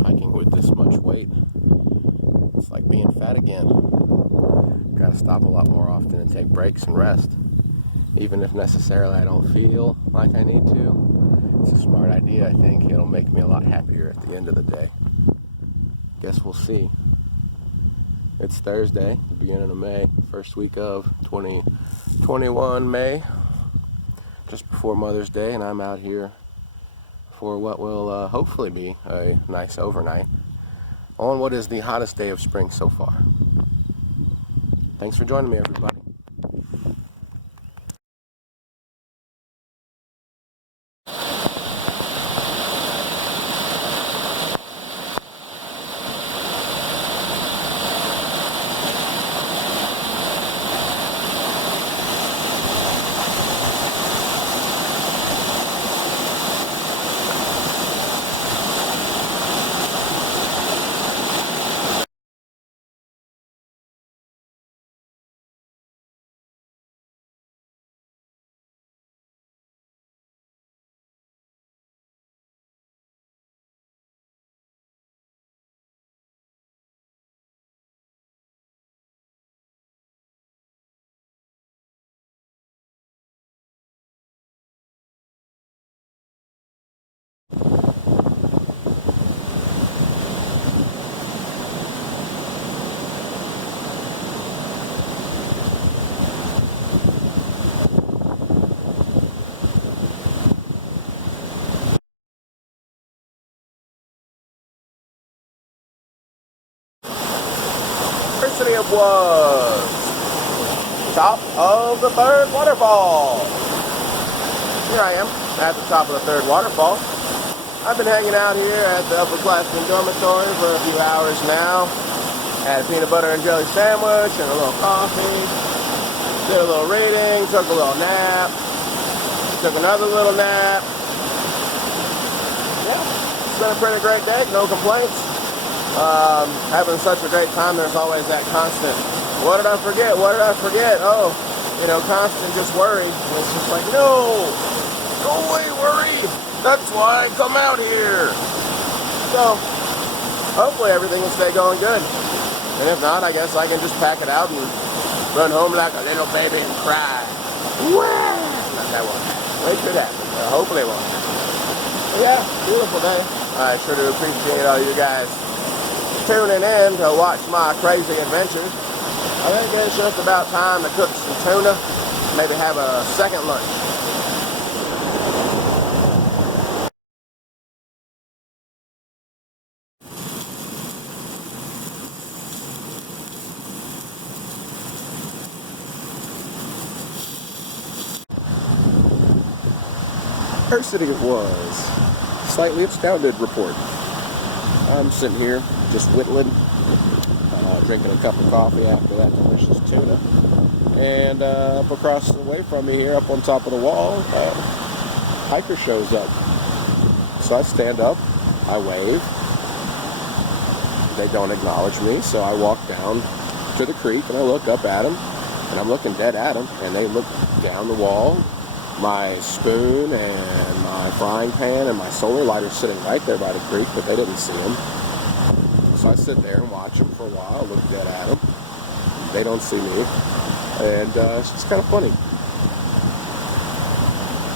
Hiking with this much weight, it's like being fat again. Gotta stop a lot more often and take breaks and rest. Even if necessarily I don't feel like I need to. It's a smart idea, I think. It'll make me a lot happier at the end of the day. Guess we'll see. It's Thursday, the beginning of May, first week of 2021 May, just before Mother's Day, and I'm out here for what will hopefully be a nice overnight on what is the hottest day of spring so far. Thanks for joining me, everybody. Ersity of Was, top of the third waterfall. Here I am at the top of the third waterfall. I've been hanging out here at the upperclassmen dormitory for a few hours now. Had a peanut butter and jelly sandwich and a little coffee. Did a little reading, took a little nap, took another little nap. Yeah, it's been a pretty great day, no complaints. Having such a great time, there's always that constant, what did I forget? What did I forget? Oh, constant just worry. And it's just like, no, go away, worry. That's why I come out here. So, hopefully everything will stay going good. And if not, I guess I can just pack it out and run home like a little baby and cry. Wow! Not that won't happen. It could happen. Hopefully it won't happen. But yeah, beautiful day. I sure do appreciate all you guys tuning in to watch my crazy adventures. I think it's just about time to cook some tuna, maybe have a second lunch. Ersity of Was, slightly astounded report. I'm sitting here just whittling, drinking a cup of coffee after that delicious tuna. And up across the way from me here, up on top of the wall, a hiker shows up. So I stand up, I wave. They don't acknowledge me, so I walk down to the creek and I look up at them. And I'm looking dead at them, and they look down the wall. My spoon and my frying pan and my solar lighter sitting right there by the creek, but they didn't see them. So I sit there and watch them for a while, look dead at them. They don't see me. And it's just kind of funny.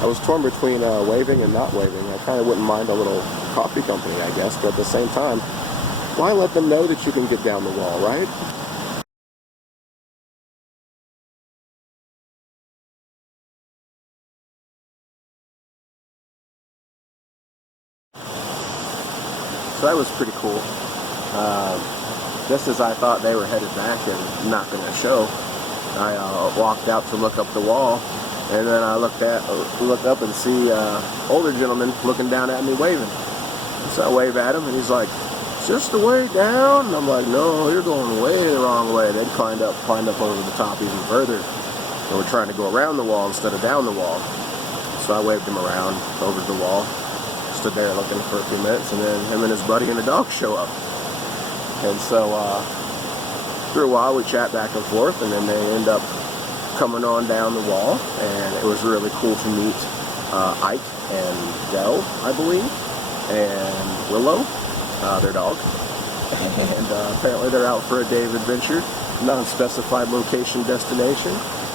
I was torn between waving and not waving. I kind of wouldn't mind a little coffee company, I guess, but at the same time, why let them know that you can get down the wall, right? So that was pretty cool. just as I thought they were headed back and not going to show, I walked out to look up the wall, and then I look up and see older gentleman looking down at me waving. So I wave at him, and he's like, "It's just the way down." And I'm like, "No, you're going way the wrong way." They'd climbed up over the top even further, and we're trying to go around the wall instead of down the wall. So I waved him around over the wall, stood there looking for a few minutes, and then him and his buddy and the dog show up. And so for a while we chat back and forth, and then they end up coming on down the wall, and it was really cool to meet Ike and Dell, I believe, and Willow, their dog. And apparently they're out for a day of adventure, non-specified location destination.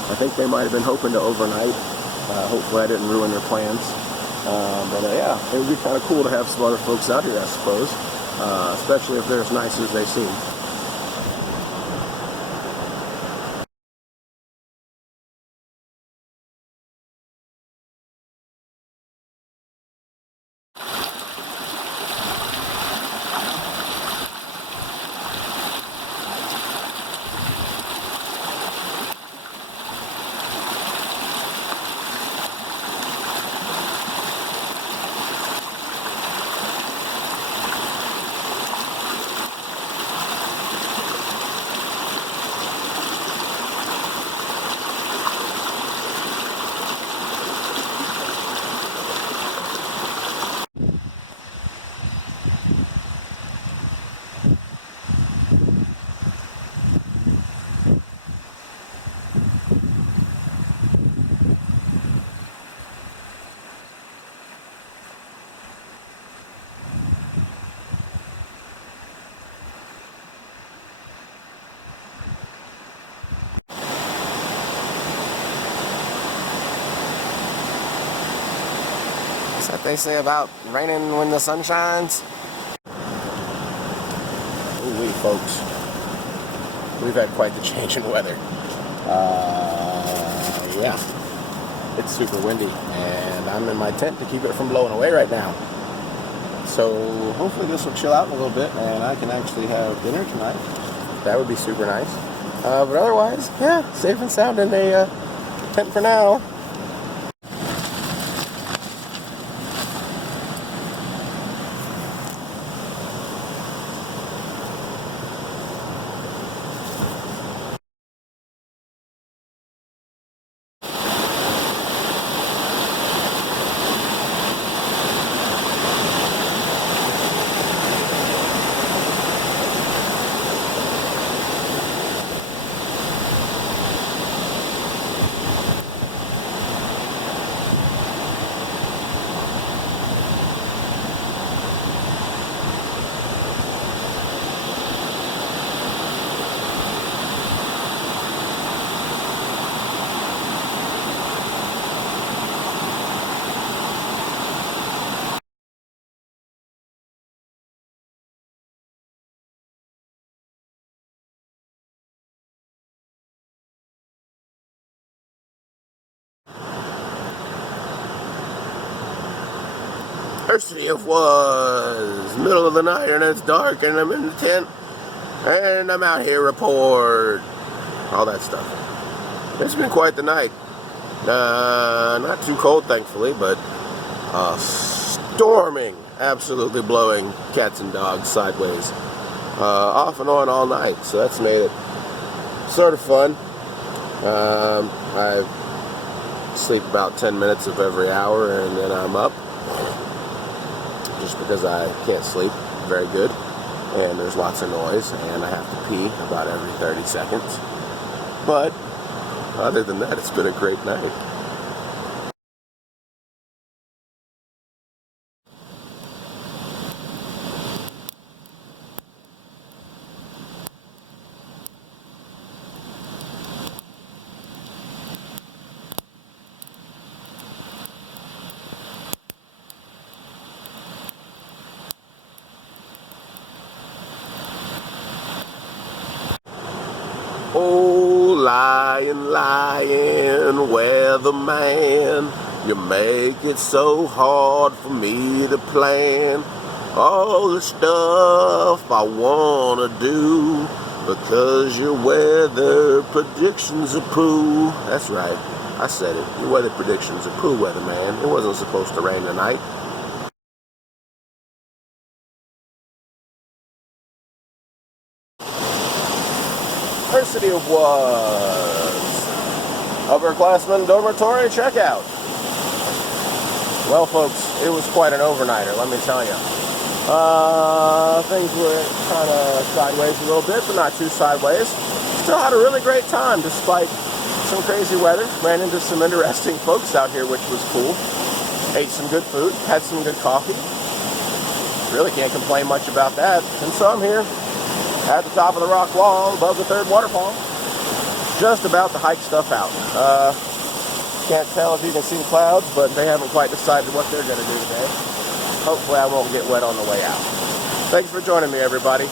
I think they might have been hoping to overnight. Hopefully I didn't ruin their plans. But yeah, it would be kind of cool to have some other folks out here, I suppose, especially if they're as nice as they seem. That's what they say about raining when the sun shines. Ooh-wee, folks. We've had quite the change in weather. Yeah. It's super windy, and I'm in my tent to keep it from blowing away right now. So hopefully this will chill out a little bit, and I can actually have dinner tonight. That would be super nice. But otherwise, yeah, safe and sound in a tent for now. Ersity of Was, middle of the night, and it's dark, and I'm in the tent, and I'm out here, report, all that stuff. It's been quite the night. Not too cold, thankfully, but storming, absolutely blowing cats and dogs sideways, off and on all night. So that's made it sort of fun. I sleep about 10 minutes of every hour, and then I'm up. Just because I can't sleep very good, and there's lots of noise, and I have to pee about every 30 seconds. But other than that, it's been a great night. Oh, lying, lying, weatherman, you make it so hard for me to plan. all the stuff I wanna do, because your weather predictions are poo. That's right, I said it. Your weather predictions are poo, weatherman. It wasn't supposed to rain tonight. Ersity of Was. Upperclassmen dormitory checkout. Well, folks, it was quite an overnighter, let me tell you. Things were kind of sideways a little bit, but not too sideways. Still had a really great time despite some crazy weather. Ran into some interesting folks out here, which was cool. Ate some good food, had some good coffee. Really can't complain much about that. And so I'm here at the top of the rock wall above the third waterfall, just about to hike stuff out. Can't tell if you can see the clouds, but they haven't quite decided what they're going to do today. Hopefully I won't get wet on the way out. Thanks for joining me, everybody.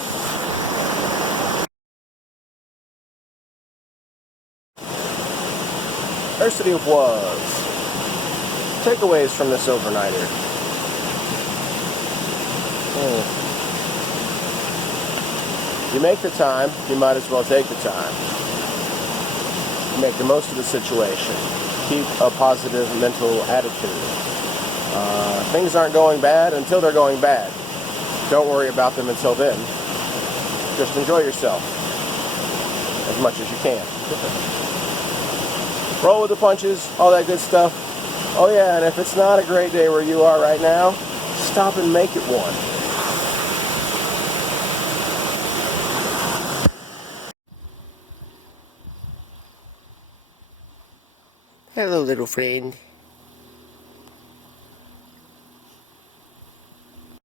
Ersity of Was. Takeaways from this overnighter. You make the time, you might as well take the time. You make the most of the situation. Keep a positive mental attitude. Things aren't going bad until they're going bad. Don't worry about them until then. Just enjoy yourself as much as you can. Roll with the punches, all that good stuff. Oh yeah, and if it's not a great day where you are right now, stop and make it one. Hello, little friend.